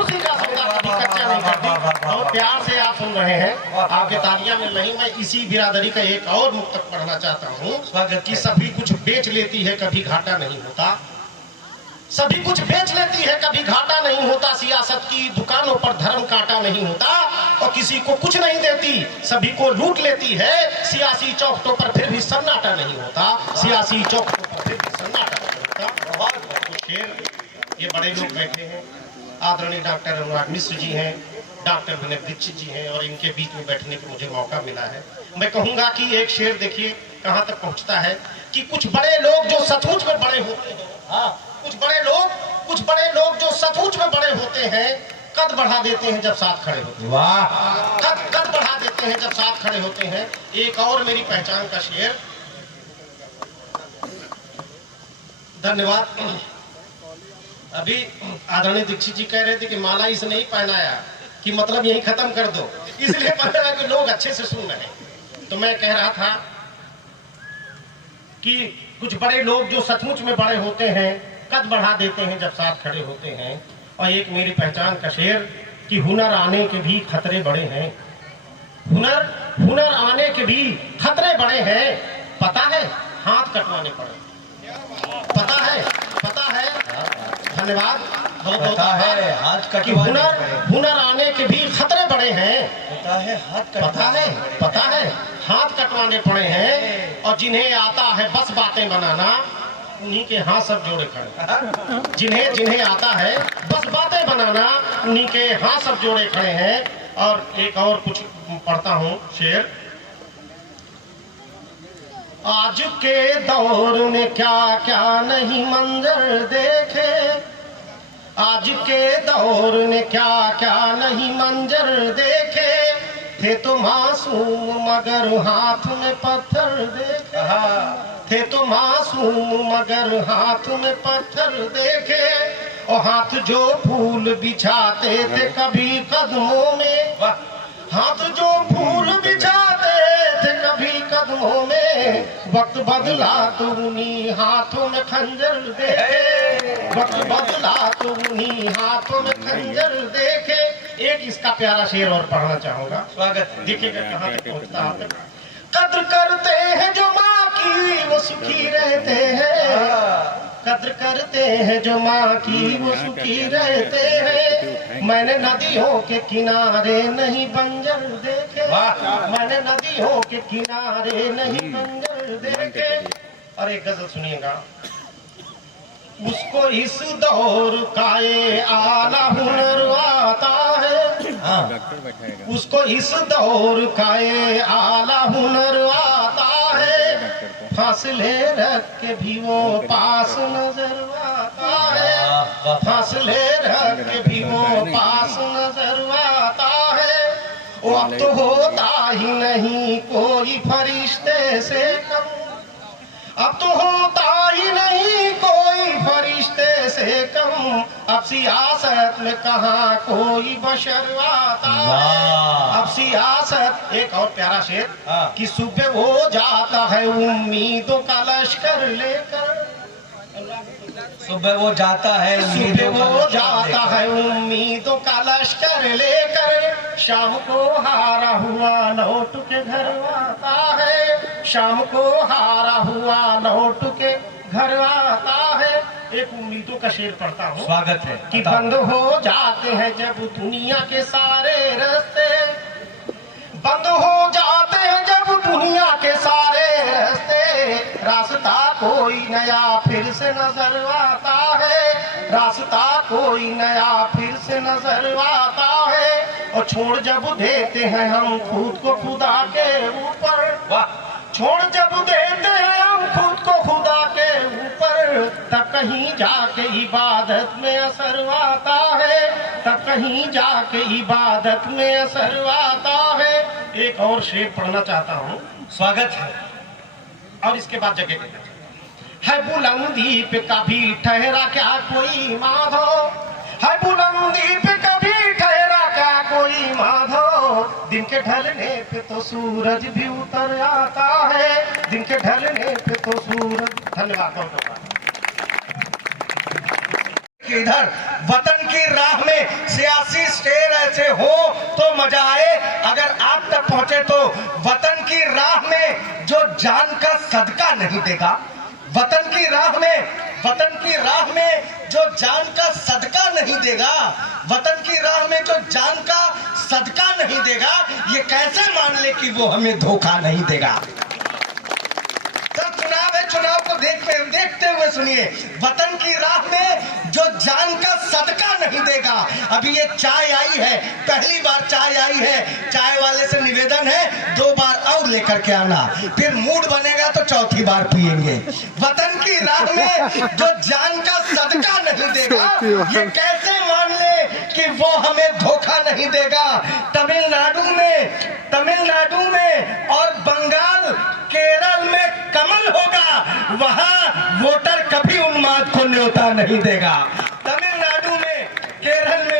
खुशी का सौदा कभी कच्चा नहीं करती। बहुत प्यार से आप सुन रहे हैं, आपके तालियां मिल रही। मैं इसी बिरादरी का एक और मुक्तक पढ़ना चाहता हूँ कि सभी कुछ बेच लेती है कभी घाटा नहीं होता, सभी कुछ बेच लेती है कभी घाटा नहीं होता, सियासत की दुकानों पर धर्म कांटा नहीं होता, और किसी को कुछ नहीं देती सभी को लूट लेती है, सियासी चौखटों पर फिर भी सन्नाटा नहीं होता, सियासी चौखटों पर फिर भी सन्नाटा नहीं होता। तो शेर ये बड़े लोग बैठे हैं, आदरणीय डॉक्टर अनुराग मिश्र जी हैं, डॉक्टर विनय दीक्षित जी हैं, और इनके बीच में बैठने का मुझे मौका मिला है। मैं कहूंगा कि एक शेर देखिए कहां तक पहुंचता है कि कुछ बड़े लोग जो सचमुच में बड़े होते हैं, कुछ बड़े लोग जो सचमुच में बड़े होते हैं, कद बढ़ा देते हैं जब साथ खड़े होते हैं। वाह, कद बढ़ा देते हैं जब साथ खड़े होते हैं। एक और मेरी पहचान का शेर, धन्यवाद। अभी आदरणीय दीक्षित जी कह रहे थे कि माला इसने नहीं पहनाया कि मतलब यही खत्म कर दो, इसलिए पता है कि लोग अच्छे से सुन रहे हैं। तो मैं कह रहा था कि कुछ बड़े लोग जो सचमुच में बड़े होते हैं, कद बढ़ा देते हैं जब साथ खड़े होते हैं। और एक मेरी पहचान का शेर कि हुनर आने के भी खतरे बड़े हैं, हुनर आने के भी खतरे बड़े हैं, पता है हाथ कटवाने पड़े, पता है धन्यवाद बहुत है हाथ कटवाने, हुनर आने के भी खतरे बड़े हैं, पता है हाथ कटवाने पड़े हैं, और जिन्हें आता है बस बातें बनाना उन्हीं के हाथ सब जोड़े खड़े, जिन्हें आता है बस बातें बनाना उन्हीं के हाथ सब जोड़े खड़े हैं। और एक और कुछ पढ़ता हूँ शेर, आज के दौर ने क्या क्या नहीं मंजर देखे, आज के दौर ने क्या क्या नहीं मंजर देखे, थे तो मासूम मगर हाथ में पत्थर देखे, थे तो मासूम मगर हाथ में पत्थर देखे, और हाथ जो फूल बिछाते थे कभी कदमों में, हाथ जो फूल बिछाते थे कभी कदमों में, वक्त बदला तो उन्हीं हाथों में खंजर देखे, वक्त बदला तो उन्हीं हाथों में खंजर देखे। एक इसका प्यारा शेर और पढ़ना चाहूंगा, स्वागत देखिएगा कहाँ तक पहुँचता है। कद्र करते हैं जो माँ की वो सुखी रहते हैं, कद्र करते हैं जो माँ की वो सुखी रहते हैं, मैंने नदियों के किनारे नहीं बंजर देखे, मैंने नदियों के किनारे नहीं बंजर देखे। और एक गजल सुनिएगा, उसको इस दौर का ये आला हुनर आता है, उसको इस दौर का ये आला हुनर आता है, फासले रख के भी वो पास नजर आता है, फासले रख के भी वो पास नजर आता है। वो अब तो होता ही नहीं कोई फरिश्ते से कम, अब तो होता ही नहीं कोई फरिश्ते से कम, अब सियासत में कहाँ कोई बशर आता है, अब सियासत। एक और प्यारा शेर कि सुबह वो जाता है उम्मीदों का लश्कर लेकर, सुबह वो जाता है उम्मीदों का लश्कर लेकर, शाम को हारा हुआ लौट के घर आता है, शाम को हारा हुआ लौट के घर आता है। एक उम्मीदों का शेर पढ़ता हूँ, स्वागत है कि बंद हो जाते हैं जब दुनिया के सारे रास्ते, बंद हो जाते हैं जब दुनिया के सारे रास्ते, रास्ता कोई नया फिर से नजर आता है, रास्ता कोई नया फिर से नजर आता है। और छोड़ जब देते हैं हम खुद को खुदा के ऊपर, छोड़ जब देते हैं हम खुद को खुदा के ऊपर, तब कहीं जाके इबादत में असर आता है, तब कहीं जाके इबादत में असर आता है। एक और शेर पढ़ना चाहता हूँ, स्वागत है। और इसके बाद जगह है बुलंदी पे कभी ठहरा क्या कोई माधव, है बुलंदी पे कभी ठहरा क्या कोई माधव, दिन के ढलने पे तो सूरज भी उतर आता है, दिन के ढलने पे तो सूरज। धन्यवाद। इधर वतन की राह में आशीष ढेर ऐसे हो तो मजा आए। अगर आप तक पहुंचे तो वतन की राह में जो जान का सदका नहीं देगा, वतन की राह में जो जान का सदका नहीं देगा, वतन की राह में जो जान का सदका नहीं देगा, ये कैसे मान ले कि वो हमें धोखा नहीं देगा। चुनाव है, चुनाव को देखते हुए सुनिए। वतन की राह में जो जान का सदका नहीं देगा। अभी ये चाय आई है, पहली बार चाय आई है, चाय वाले से निवेदन है 2 बार और लेकर के आना, फिर मूड बनेगा तो चौथी बार पिएंगे। वतन की राह में जो जान का सदका नहीं देगा, ये कैसे मान ले कि वो हमें धोखा नहीं देगा। तमिलनाडु में और बंगाल केरल में कमल होगा, वहां वोटर कभी उन्माद को न्योता नहीं देगा। तमिलनाडु में, केरल में